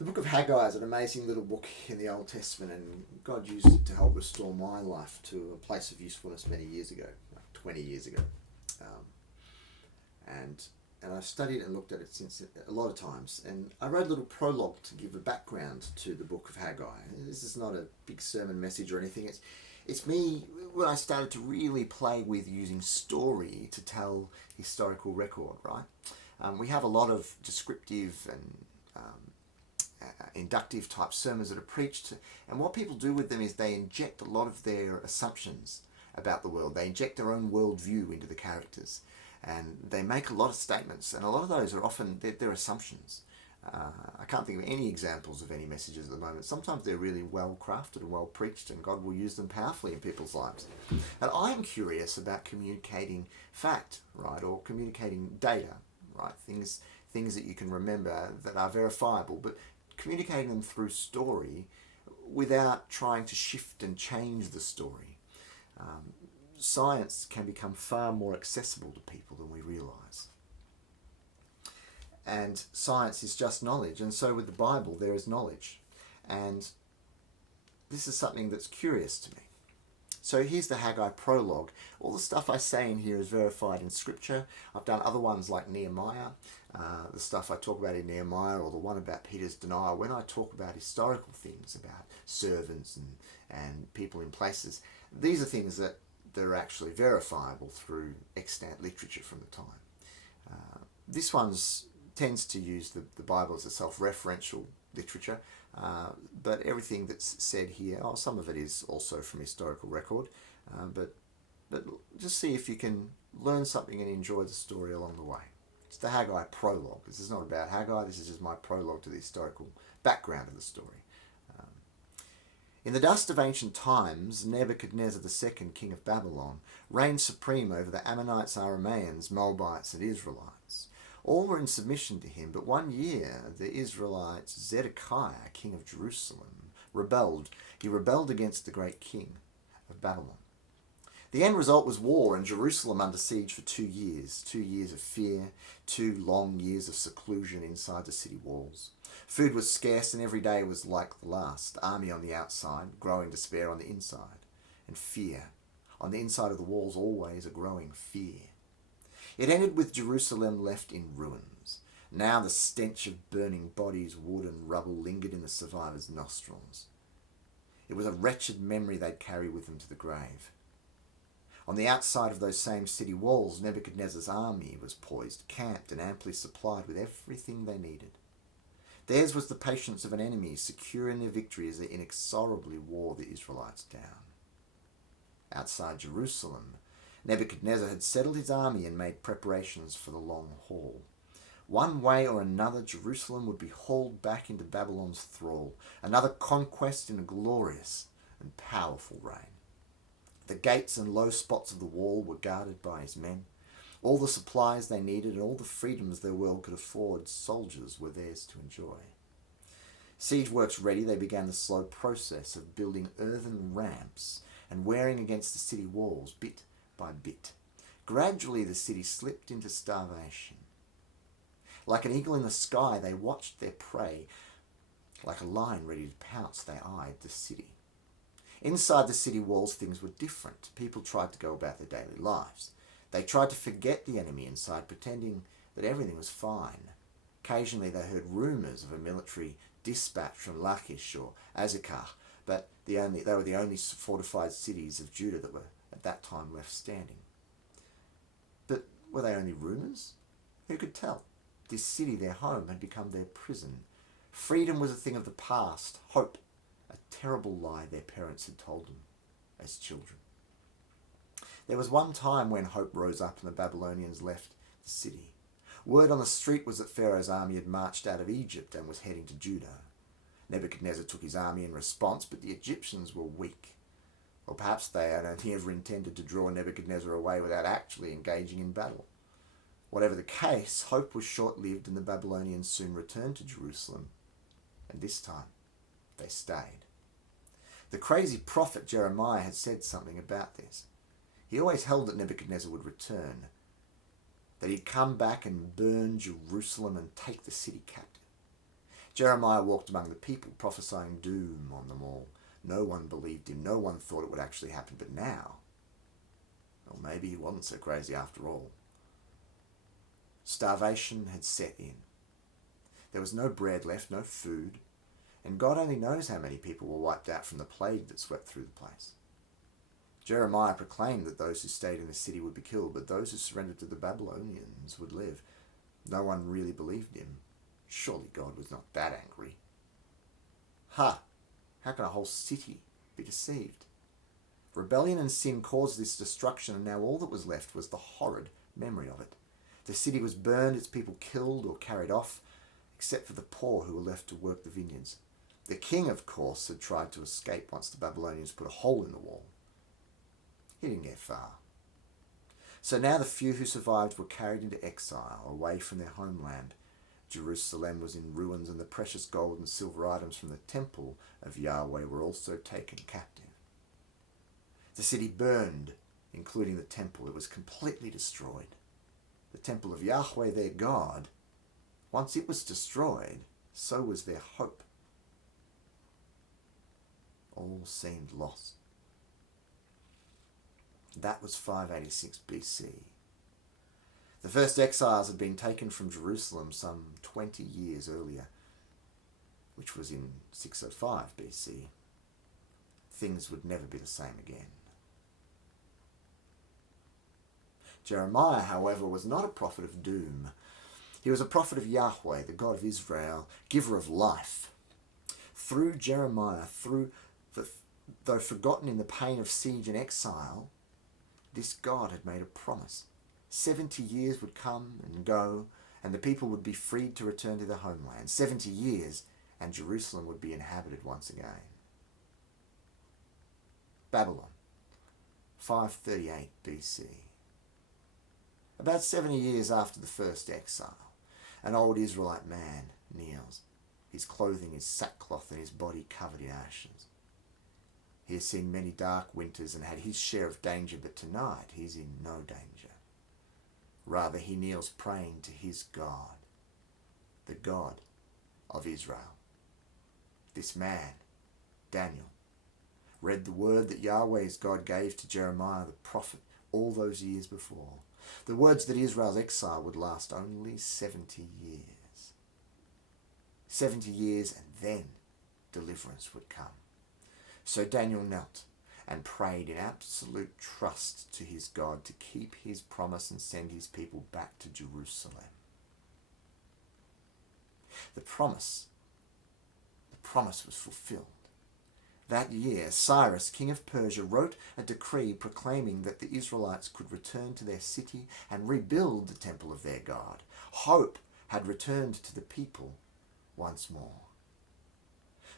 The book of Haggai is an amazing little book in the Old Testament, and God used it to help restore my life to a place of usefulness many years ago, like 20 years ago. Um, and I've studied and looked at it since a lot of times. And I wrote a little prologue to give a background to the book of Haggai. This is not a big sermon message or anything. It's me when I started to really play with using story to tell historical record, right? We have a lot of descriptive and inductive type sermons that are preached, and what people do with them is they inject a lot of their assumptions about the world. They inject their own worldview into the characters, and they make a lot of statements, and a lot of those are often they're assumptions. I can't think of any examples of any messages at the moment. Sometimes they're really well crafted and well preached, and God will use them powerfully in people's lives. And I'm curious about communicating fact, right, or communicating data, right, things that you can remember that are verifiable, but communicating them through story without trying to shift and change the story. Science can become far more accessible to people than we realise. And science is just knowledge, and so with the Bible there is knowledge. And this is something that's curious to me. So here's the Haggai Prologue. All the stuff I say in here is verified in Scripture. I've done other ones like Nehemiah, the stuff I talk about in Nehemiah, or the one about Peter's denial. When I talk about historical things, about servants and people in places, these are things that are actually verifiable through extant literature from the time. This one tends to use the Bible as a self-referential literature, but everything that's said here, some of it is also from historical record, but just see if you can learn something and enjoy the story along the way. It's the Haggai Prologue. This is not about Haggai, this is just my prologue to the historical background of the story. In the dust of ancient times, Nebuchadnezzar II, king of Babylon, reigned supreme over the Ammonites, Arameans, Moabites, and Israelites. All were in submission to him, but one year the Israelites, Zedekiah, king of Jerusalem, rebelled. He rebelled against the great king of Babylon. The end result was war and Jerusalem under siege for 2 years. 2 years of fear, 2 long years of seclusion inside the city walls. Food was scarce and every day was like the last. Army on the outside, growing despair on the inside. And fear. On the inside of the walls always a growing fear. It ended with Jerusalem left in ruins. Now the stench of burning bodies, wood and rubble lingered in the survivors' nostrils. It was a wretched memory they'd carry with them to the grave. On the outside of those same city walls, Nebuchadnezzar's army was poised, camped and amply supplied with everything they needed. Theirs was the patience of an enemy, secure in their victory as they inexorably wore the Israelites down. Outside Jerusalem, Nebuchadnezzar had settled his army and made preparations for the long haul. One way or another, Jerusalem would be hauled back into Babylon's thrall, another conquest in a glorious and powerful reign. The gates and low spots of the wall were guarded by his men. All the supplies they needed and all the freedoms their world could afford, soldiers were theirs to enjoy. Siege works ready, they began the slow process of building earthen ramps and wearing against the city walls, bit by bit. Gradually the city slipped into starvation. Like an eagle in the sky, they watched their prey. Like a lion ready to pounce, they eyed the city. Inside the city walls, things were different. People tried to go about their daily lives. They tried to forget the enemy inside, pretending that everything was fine. Occasionally they heard rumours of a military dispatch from Lachish or Azekah, but they were the only fortified cities of Judah that were at that time left standing. But were they only rumours? Who could tell? This city, their home, had become their prison. Freedom was a thing of the past. Hope, a terrible lie their parents had told them as children. There was one time when hope rose up and the Babylonians left the city. Word on the street was that Pharaoh's army had marched out of Egypt and was heading to Judah. Nebuchadnezzar took his army in response, but the Egyptians were weak. Or perhaps they had only ever intended to draw Nebuchadnezzar away without actually engaging in battle. Whatever the case, hope was short-lived and the Babylonians soon returned to Jerusalem. And this time, they stayed. The crazy prophet Jeremiah had said something about this. He always held that Nebuchadnezzar would return, that he'd come back and burn Jerusalem and take the city captive. Jeremiah walked among the people, prophesying doom on them all. No one believed him. No one thought it would actually happen. But now, well, maybe he wasn't so crazy after all. Starvation had set in. There was no bread left, no food, and God only knows how many people were wiped out from the plague that swept through the place. Jeremiah proclaimed that those who stayed in the city would be killed, but those who surrendered to the Babylonians would live. No one really believed him. Surely God was not that angry. How can a whole city be deceived? Rebellion and sin caused this destruction, and now all that was left was the horrid memory of it. The city was burned, its people killed or carried off, except for the poor who were left to work the vineyards. The king, of course, had tried to escape once the Babylonians put a hole in the wall. He didn't get far. So now the few who survived were carried into exile, away from their homeland. Jerusalem was in ruins, and the precious gold and silver items from the temple of Yahweh were also taken captive. The city burned, including the temple. It was completely destroyed. The temple of Yahweh, their God, once it was destroyed, so was their hope. All seemed lost. That was 586 BC. The first exiles had been taken from Jerusalem some 20 years earlier, which was in 605 BC. Things would never be the same again. Jeremiah, however, was not a prophet of doom. He was a prophet of Yahweh, the God of Israel, giver of life. Through Jeremiah, though forgotten in the pain of siege and exile, this God had made a promise. 70 years would come and go, and the people would be freed to return to their homeland. 70 years, and Jerusalem would be inhabited once again. Babylon, 538 BC. About 70 years after the first exile, an old Israelite man kneels. His clothing is sackcloth and his body covered in ashes. He has seen many dark winters and had his share of danger, but tonight he's in no danger. Rather, he kneels praying to his God, the God of Israel. This man, Daniel, read the word that Yahweh's God gave to Jeremiah the prophet all those years before. The words that Israel's exile would last only 70 years. 70 years, and then deliverance would come. So Daniel knelt and prayed in absolute trust to his God to keep his promise and send his people back to Jerusalem. The promise was fulfilled. That year, Cyrus, king of Persia, wrote a decree proclaiming that the Israelites could return to their city and rebuild the temple of their God. Hope had returned to the people once more.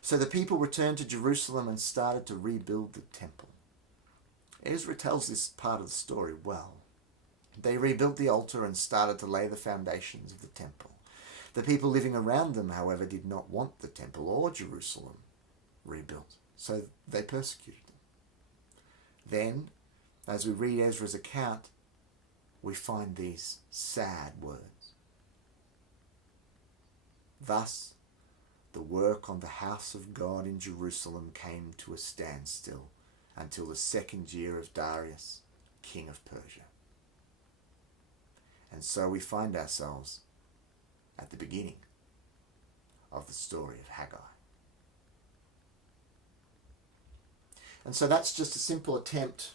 So the people returned to Jerusalem and started to rebuild the temple. Ezra tells this part of the story well. They rebuilt the altar and started to lay the foundations of the temple. The people living around them, however, did not want the temple or Jerusalem rebuilt, so they persecuted them. Then, as we read Ezra's account, we find these sad words. Thus, the work on the house of God in Jerusalem came to a standstill until the 2nd year of Darius, king of Persia. And so we find ourselves at the beginning of the story of Haggai. And so that's just a simple attempt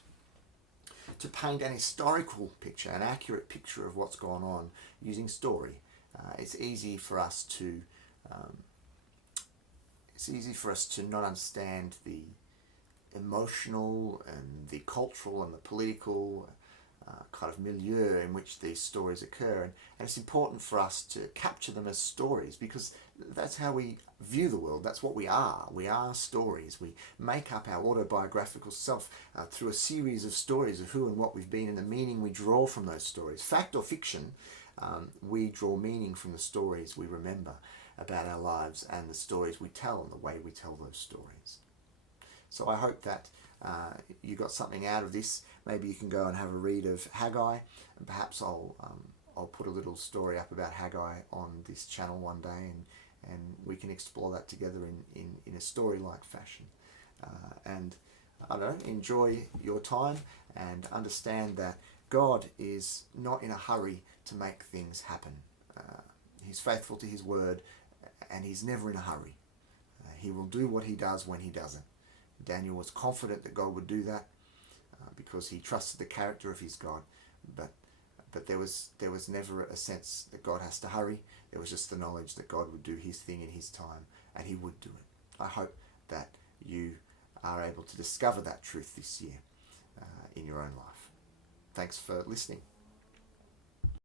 to paint an historical picture, an accurate picture of what's gone on using story. It's easy for us to not understand the emotional and the cultural and the political kind of milieu in which these stories occur, and it's important for us to capture them as stories, because that's how we view the world. That's what we are. We are stories. We make up our autobiographical self through a series of stories of who and what we've been and the meaning we draw from those stories. Fact or fiction, we draw meaning from the stories we remember about our lives and the stories we tell and the way we tell those stories. So I hope that you got something out of this. Maybe you can go and have a read of Haggai, and perhaps I'll put a little story up about Haggai on this channel one day, and we can explore that together in a story-like fashion. And I don't know, enjoy your time and understand that God is not in a hurry to make things happen. He's faithful to his word, and he's never in a hurry. He will do what he does when he doesn't. Daniel was confident that God would do that because he trusted the character of his God, but there was never a sense that God has to hurry. There was just the knowledge that God would do his thing in his time, and he would do it. I hope that you are able to discover that truth this year in your own life. Thanks for listening.